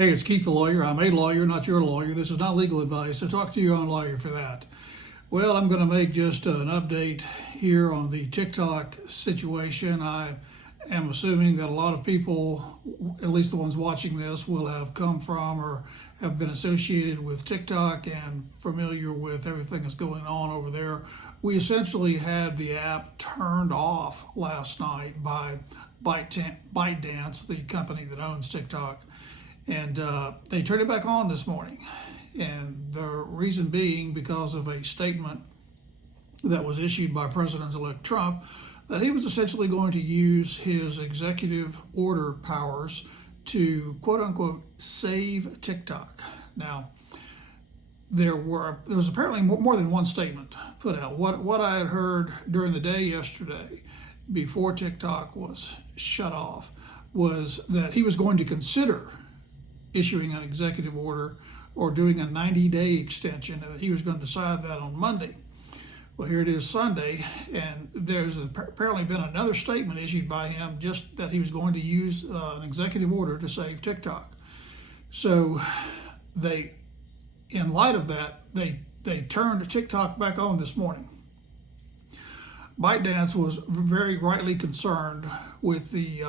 Hey, it's Keith the lawyer. I'm a lawyer, not your lawyer. This is not legal advice, so talk to your own lawyer for that. Well, I'm going to make just an update here on the TikTok situation. I am assuming that a lot of people, at least the ones watching this, will have come from or have been associated with TikTok and familiar with everything that's going on over there. We essentially had the app turned off last night by ByteDance, the company that owns TikTok. And they turned it back on this morning. And the reason being because of a statement that was issued by President-elect Trump that he was essentially going to use his executive order powers to, quote unquote, save TikTok. Now, there was apparently more than one statement put out. What I had heard during the day yesterday before TikTok was shut off was that he was going to consider issuing an executive order or doing a 90-day extension, and that he was going to decide that on Monday. Well, here it is Sunday, and there's apparently been another statement issued by him just that he was going to use an executive order to save TikTok. So they, in light of that, they turned TikTok back on this morning. ByteDance was very rightly concerned with the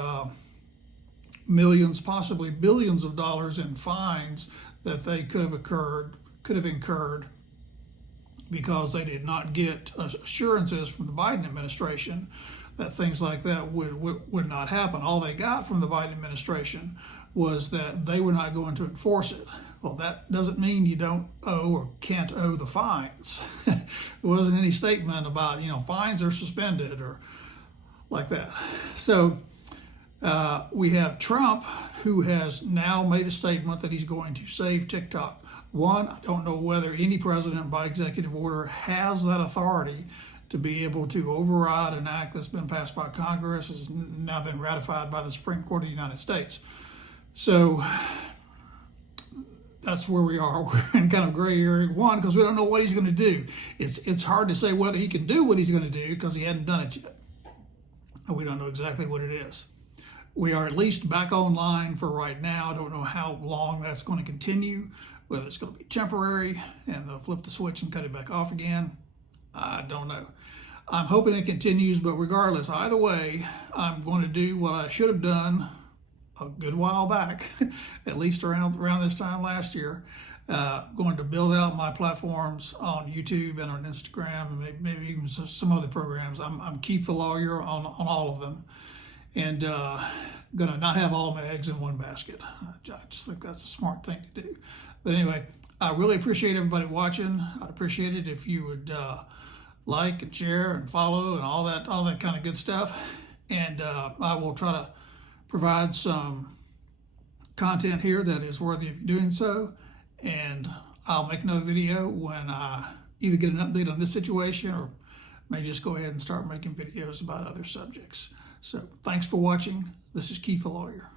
millions, possibly billions of dollars in fines that they could have incurred because they did not get assurances from the Biden administration that things like that would not happen. All they got from the Biden administration was that they were not going to enforce it. Well, that doesn't mean you don't owe or can't owe the fines. There wasn't any statement about, fines are suspended or like that. So we have Trump, who has now made a statement that he's going to save TikTok. One, I don't know whether any president by executive order has that authority to be able to override an act that's been passed by Congress, has now been ratified by the Supreme Court of the United States. So that's where we are. We're in kind of gray area. One, because we don't know what he's going to do. It's hard to say whether he can do what he's going to do because he hadn't done it yet. And we don't know exactly what it is. We are at least back online for right now. I don't know how long that's going to continue, whether it's going to be temporary and they'll flip the switch and cut it back off again. I don't know. I'm hoping it continues, but regardless, either way, I'm going to do what I should have done a good while back, at least around this time last year. Going to build out my platforms on YouTube and on Instagram, and maybe even some other programs. I'm Keith the Lawyer on all of them. And gonna not have all my eggs in one basket. I just think that's a smart thing to do. But anyway, I really appreciate everybody watching. I'd appreciate it if you would like and share and follow and all that kind of good stuff. And I will try to provide some content here that is worthy of doing so. And I'll make another video when I either get an update on this situation or may just go ahead and start making videos about other subjects. So thanks for watching. This is Keith the Lawyer.